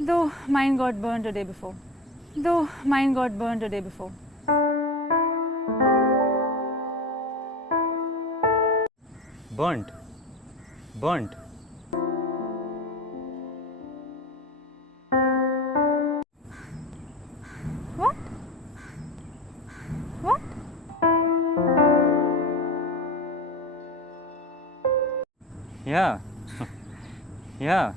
Though mine got burned a day before. Though mine got burned a day before. Burnt. Burnt. What? What? Yeah. Yeah.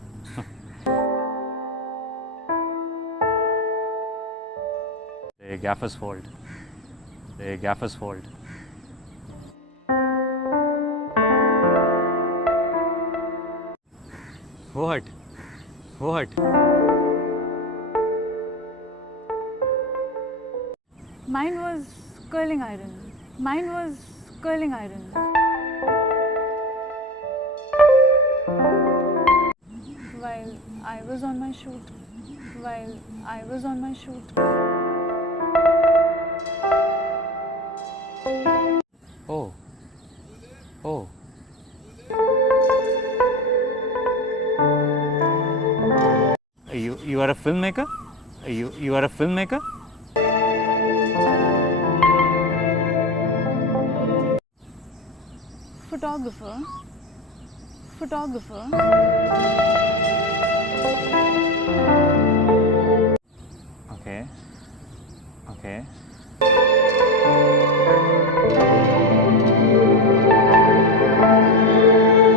The gaffer's fault. The gaffer's fault. What? What? Mine was curling iron. Mine was curling iron. While I was on my shoot. While I was on my shoot. Oh. Oh. You are a filmmaker? You are a filmmaker? Photographer. Photographer.